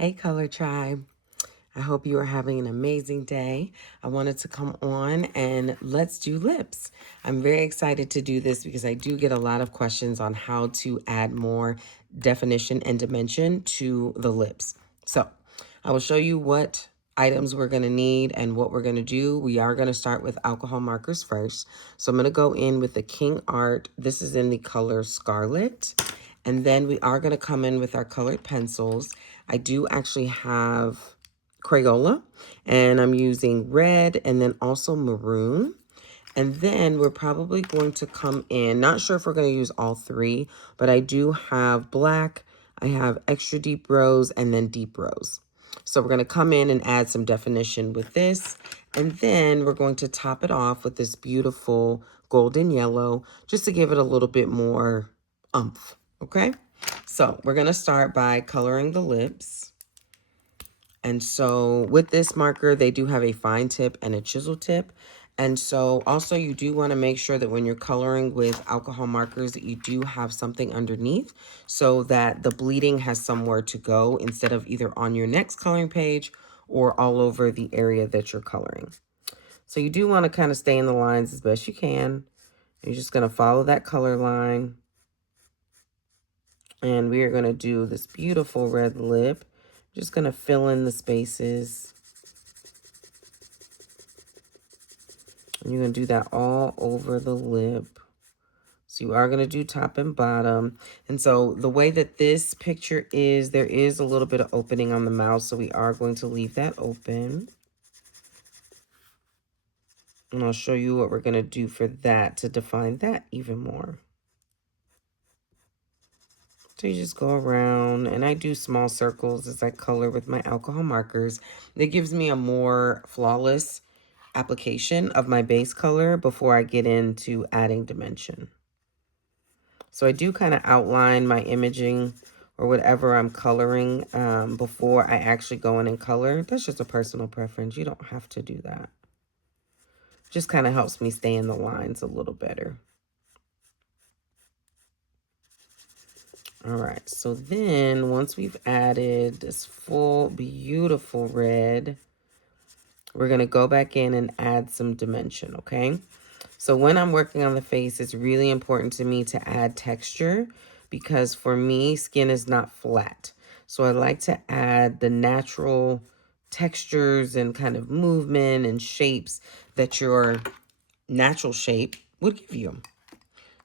Hey, Color Tribe. I hope you are having an amazing day. I wanted to come on and let's do lips. I'm very excited to do this because I do get a lot of questions on how to add more definition and dimension to the lips. So I will show you what items we're going to need and what we're going to do. We are going to start with alcohol markers first. So I'm going to go in with the King Art. This is in the color Scarlet. And then we are going to come in with our colored pencils. I do actually have Crayola, and I'm using red and then also maroon. And then we're probably going to come in, not sure if we're going to use all three, but I do have black, I have extra deep rose, and then deep rose. So we're going to come in and add some definition with this. And then we're going to top it off with this beautiful golden yellow, just to give it a little bit more umph, okay? So we're going to start by coloring the lips. And so with this marker, they do have a fine tip and a chisel tip. And so also you do want to make sure that when you're coloring with alcohol markers that you do have something underneath so that the bleeding has somewhere to go instead of either on your next coloring page or all over the area that you're coloring. So you do want to kind of stay in the lines as best you can. You're just going to follow that color line. And we are going to do this beautiful red lip. Just going to fill in the spaces. And you're going to do that all over the lip. So you are going to do top and bottom. And so the way that this picture is, there is a little bit of opening on the mouth. So we are going to leave that open. And I'll show you what we're going to do for that to define that even more. So you just go around, and I do small circles as I color with my alcohol markers. That gives me a more flawless application of my base color before I get into adding dimension. So I do kind of outline my imaging or whatever I'm coloring before I actually go in and color. That's just a personal preference. You don't have to do that. Just kind of helps me stay in the lines a little better. All right, so then once we've added this full beautiful red, we're going to go back in and add some dimension, okay? So when I'm working on the face, it's really important to me to add texture because for me, skin is not flat. So I like to add the natural textures and kind of movement and shapes that your natural shape would give you.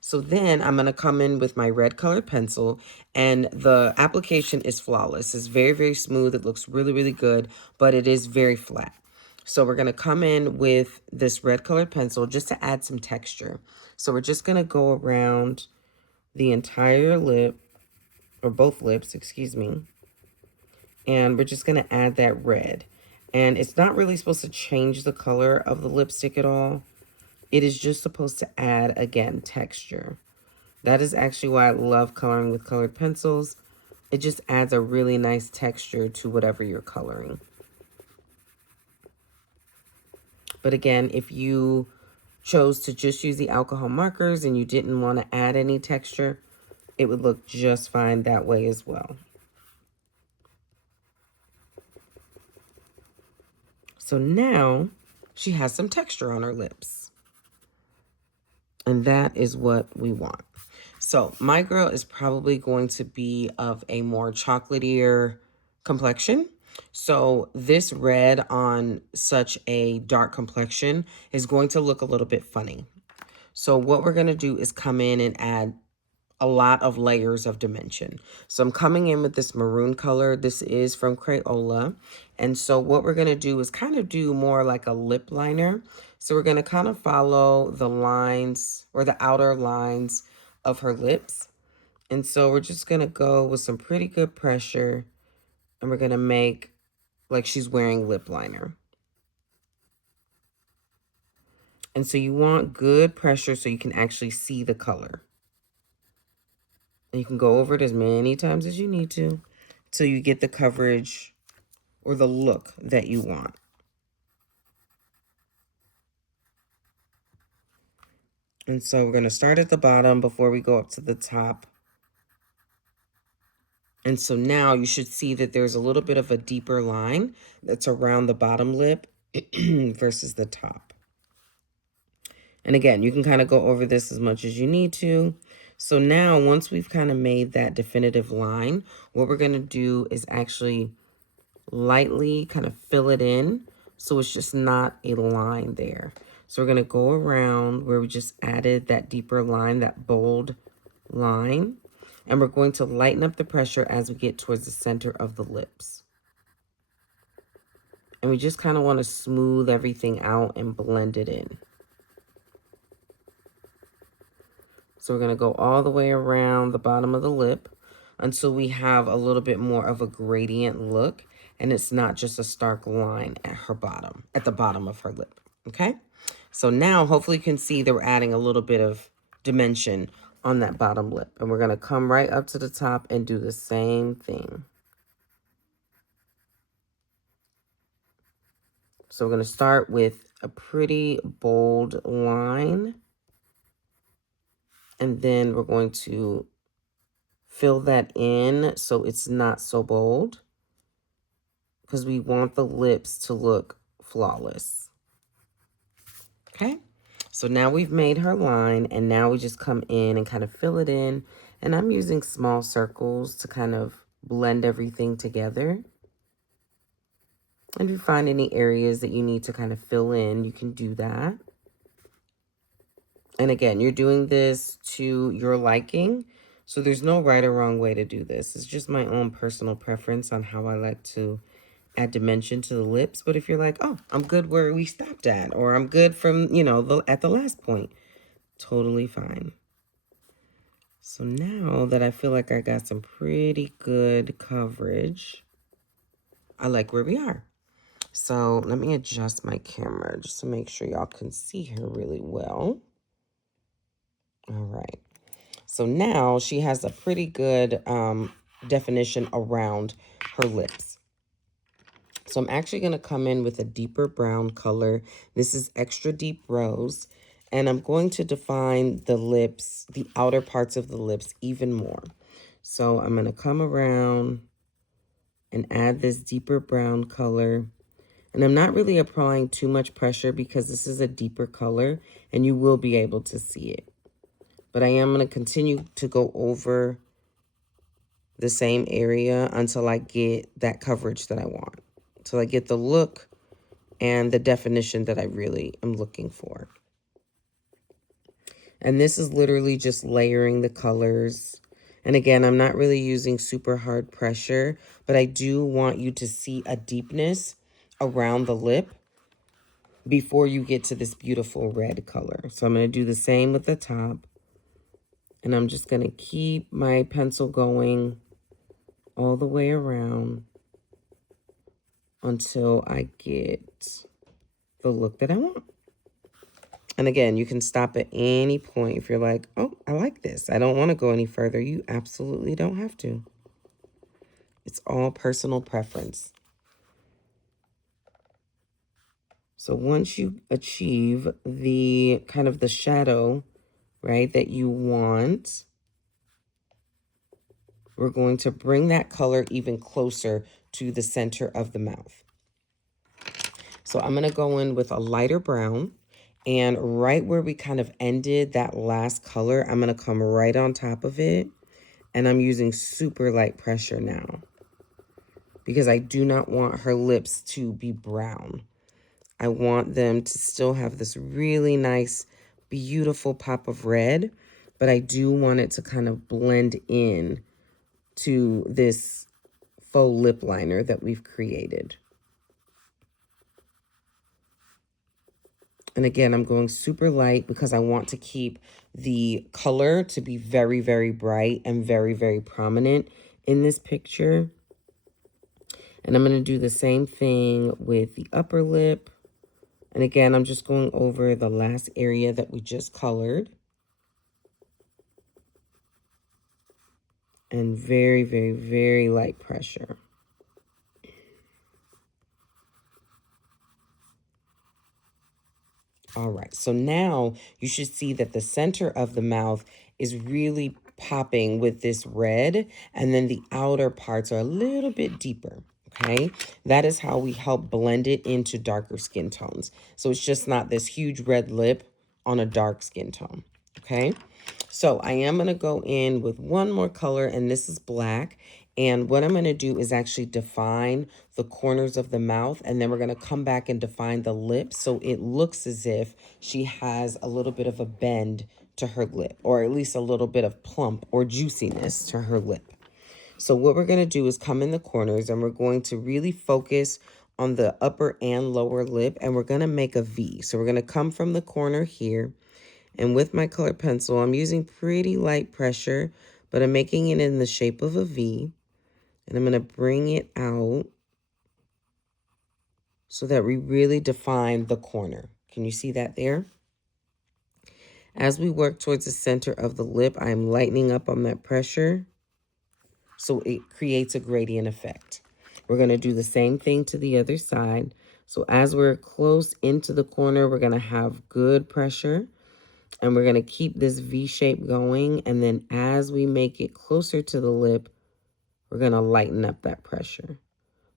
So then I'm going to come in with my red colored pencil, and the application is flawless. It's very, very smooth. It looks really, really good, but it is very flat. So we're going to come in with this red colored pencil just to add some texture. So we're just going to go around the entire lip, or both lips, excuse me. And we're just going to add that red. And it's not really supposed to change the color of the lipstick at all. It is just supposed to add, again, texture. That is actually why I love coloring with colored pencils. It just adds a really nice texture to whatever you're coloring. But again, if you chose to just use the alcohol markers and you didn't want to add any texture, it would look just fine that way as well. So now she has some texture on her lips. And that is what we want. So my girl is probably going to be of a more chocolatier complexion. So this red on such a dark complexion is going to look a little bit funny. So what we're going to do is come in and add a lot of layers of dimension. So I'm coming in with this maroon color. This is from Crayola. And so what we're going to do is kind of do more like a lip liner. So we're going to kind of follow the lines or the outer lines of her lips. And so we're just going to go with some pretty good pressure, and we're going to make like she's wearing lip liner. And so you want good pressure so you can actually see the color. And you can go over it as many times as you need to till you get the coverage or the look that you want. And so we're going to start at the bottom before we go up to the top. And so now you should see that there's a little bit of a deeper line that's around the bottom lip versus the top. And again, you can kind of go over this as much as you need to. So now once we've kind of made that definitive line, what we're going to do is actually lightly kind of fill it in so it's just not a line there. So we're going to go around where we just added that deeper line, that bold line, and we're going to lighten up the pressure as we get towards the center of the lips. And we just kind of want to smooth everything out and blend it in. So we're going to go all the way around the bottom of the lip until we have a little bit more of a gradient look, and it's not just a stark line at her bottom, at the bottom of her lip, okay? So now hopefully you can see that we're adding a little bit of dimension on that bottom lip, and we're going to come right up to the top and do the same thing. So we're going to start with a pretty bold line, and then we're going to fill that in so it's not so bold, because we want the lips to look flawless. Okay, so now we've made her line, and now we just come in and kind of fill it in. And I'm using small circles to kind of blend everything together. And if you find any areas that you need to kind of fill in, you can do that. And again, you're doing this to your liking. So there's no right or wrong way to do this. It's just my own personal preference on how I like to add dimension to the lips. But if you're like, oh, I'm good where we stopped at, or I'm good from, you know, at the last point, totally fine. So now that I feel like I got some pretty good coverage, I like where we are. So let me adjust my camera just to make sure y'all can see her really well. All right. So now she has a pretty good definition around her lips. So I'm actually going to come in with a deeper brown color. This is extra deep rose. And I'm going to define the lips, the outer parts of the lips even more. So I'm going to come around and add this deeper brown color. And I'm not really applying too much pressure because this is a deeper color and you will be able to see it. But I am going to continue to go over the same area until I get that coverage that I want. Until I get the look and the definition that I really am looking for. And this is literally just layering the colors. And again, I'm not really using super hard pressure, but I do want you to see a deepness around the lip before you get to this beautiful red color. So I'm going to do the same with the top. And I'm just going to keep my pencil going all the way around until I get the look that I want. And again, you can stop at any point if you're like, oh, I like this. I don't want to go any further. You absolutely don't have to. It's all personal preference. So once you achieve the kind of the shadow, right, that you want, we're going to bring that color even closer to the center of the mouth. So I'm going to go in with a lighter brown, and right where we kind of ended that last color, I'm going to come right on top of it, and I'm using super light pressure now because I do not want her lips to be brown. I want them to still have this really nice, beautiful pop of red, but I do want it to kind of blend in to this faux lip liner that we've created. And again, I'm going super light because I want to keep the color to be very, very bright and very, very prominent in this picture. And I'm going to do the same thing with the upper lip. And again, I'm just going over the last area that we just colored. And very, very, very light pressure. All right, so now you should see that the center of the mouth is really popping with this red, and then the outer parts are a little bit deeper. Okay, that is how we help blend it into darker skin tones. So it's just not this huge red lip on a dark skin tone. Okay, so I am going to go in with one more color, and this is black. And what I'm going to do is actually define the corners of the mouth, and then we're going to come back and define the lips so it looks as if she has a little bit of a bend to her lip, or at least a little bit of plump or juiciness to her lip. So what we're going to do is come in the corners, and we're going to really focus on the upper and lower lip, and we're going to make a V. So we're going to come from the corner here, and with my colored pencil, I'm using pretty light pressure, but I'm making it in the shape of a V, and I'm going to bring it out so that we really define the corner. Can you see that there? As we work towards the center of the lip, I'm lightening up on that pressure so it creates a gradient effect. We're going to do the same thing to the other side. So as we're close into the corner, we're going to have good pressure, and we're going to keep this V shape going. And then as we make it closer to the lip, we're going to lighten up that pressure.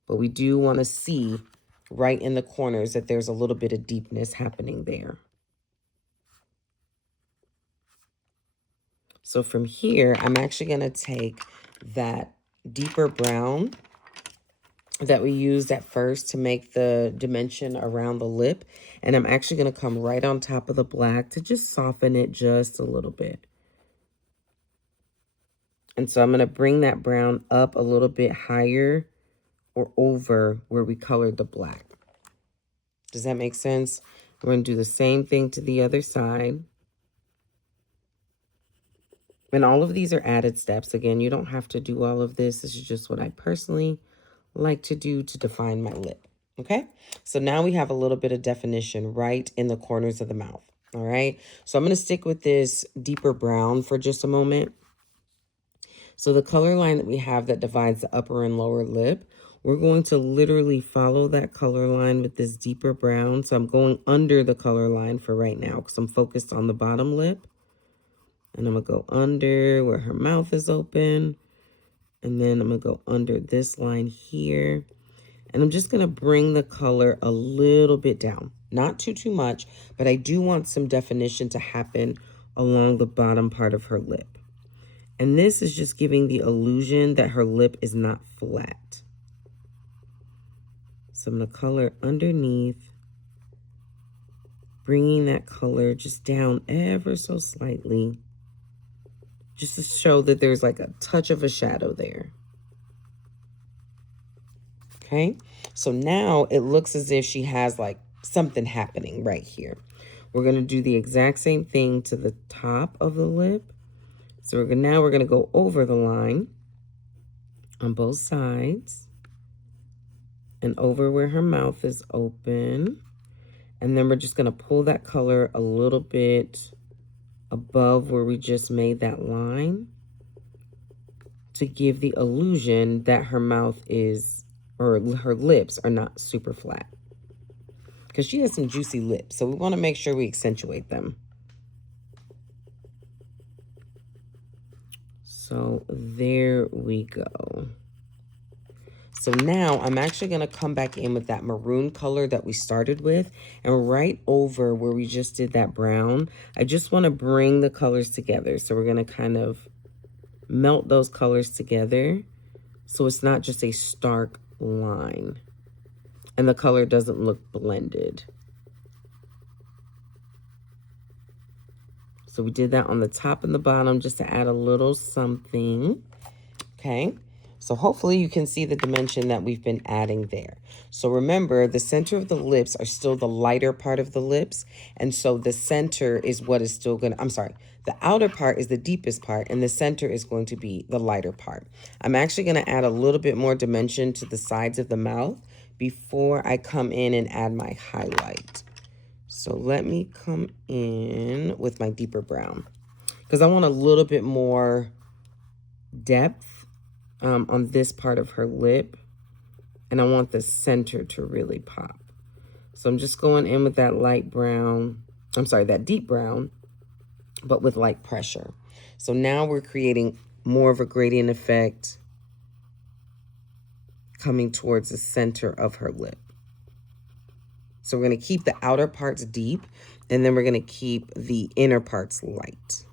But we do want to see right in the corners that there's a little bit of deepness happening there. So from here, I'm actually going to take that deeper brown that we used at first to make the dimension around the lip, and I'm actually going to come right on top of the black to just soften it just a little bit. And so I'm going to bring that brown up a little bit higher or over where we colored the black. Does that make sense? We're going to do the same thing to the other side. And all of these are added steps. Again, you don't have to do all of this. This is just what I personally like to do to define my lip. Okay, so now we have a little bit of definition right in the corners of the mouth. All right, so I'm going to stick with this deeper brown for just a moment. So the color line that we have that divides the upper and lower lip, we're going to literally follow that color line with this deeper brown. So I'm going under the color line for right now because I'm focused on the bottom lip. And I'm going to go under where her mouth is open. And then I'm going to go under this line here. And I'm just going to bring the color a little bit down. Not too much, but I do want some definition to happen along the bottom part of her lip. And this is just giving the illusion that her lip is not flat. So I'm going to color underneath, bringing that color just down ever so slightly, just to show that there's like a touch of a shadow there. Okay, so now it looks as if she has like something happening right here. We're going to do the exact same thing to the top of the lip. So now we're going to go over the line on both sides and over where her mouth is open. And then we're just going to pull that color a little bit above where we just made that line to give the illusion that her mouth is, or her lips are not super flat. Because she has some juicy lips, so we want to make sure we accentuate them. So there we go. So now I'm actually going to come back in with that maroon color that we started with, and right over where we just did that brown, I just want to bring the colors together. So we're going to kind of melt those colors together so it's not just a stark line and the color doesn't look blended. So we did that on the top and the bottom just to add a little something. Okay, so hopefully you can see the dimension that we've been adding there. So remember, the center of the lips are still the lighter part of the lips. And so the center is what is still going to, I'm sorry, the outer part is the deepest part and the center is going to be the lighter part. I'm actually going to add a little bit more dimension to the sides of the mouth before I come in and add my highlight. So let me come in with my deeper brown because I want a little bit more depth on this part of her lip, and I want the center to really pop. So I'm just going in with that light brown, I'm sorry, that deep brown, but with light pressure. So now we're creating more of a gradient effect coming towards the center of her lip. So we're going to keep the outer parts deep, and then we're going to keep the inner parts light.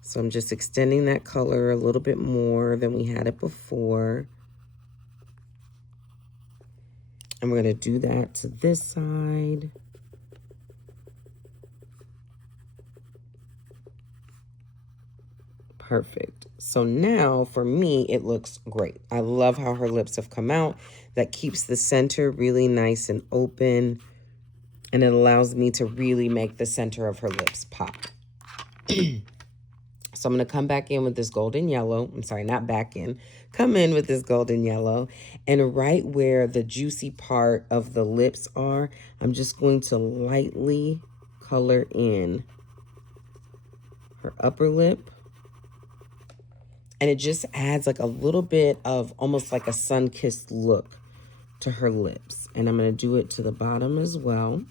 So I'm just extending that color a little bit more than we had it before. And we're going to do that to this side. Perfect. So now for me, it looks great. I love how her lips have come out. That keeps the center really nice and open. And it allows me to really make the center of her lips pop. So I'm going to come back in with this golden yellow. I'm sorry, not back in. Come in with this golden yellow. And right where the juicy part of the lips are, I'm just going to lightly color in her upper lip. And it just adds like a little bit of almost like a sun-kissed look to her lips. And I'm going to do it to the bottom as well.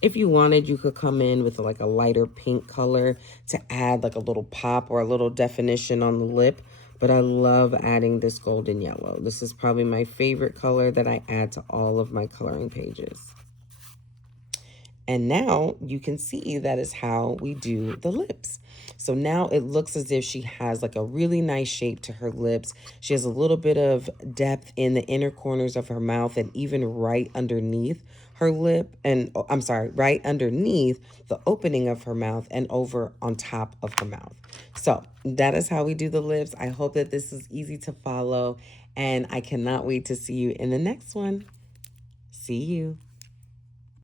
If you wanted, you could come in with like a lighter pink color to add like a little pop or a little definition on the lip. But I love adding this golden yellow. This is probably my favorite color that I add to all of my coloring pages. And now you can see that is how we do the lips. So now it looks as if she has like a really nice shape to her lips. She has a little bit of depth in the inner corners of her mouth and even right underneath her lip. And I'm sorry, right underneath the opening of her mouth and over on top of her mouth. So that is how we do the lips. I hope that this is easy to follow, and I cannot wait to see you in the next one. See you.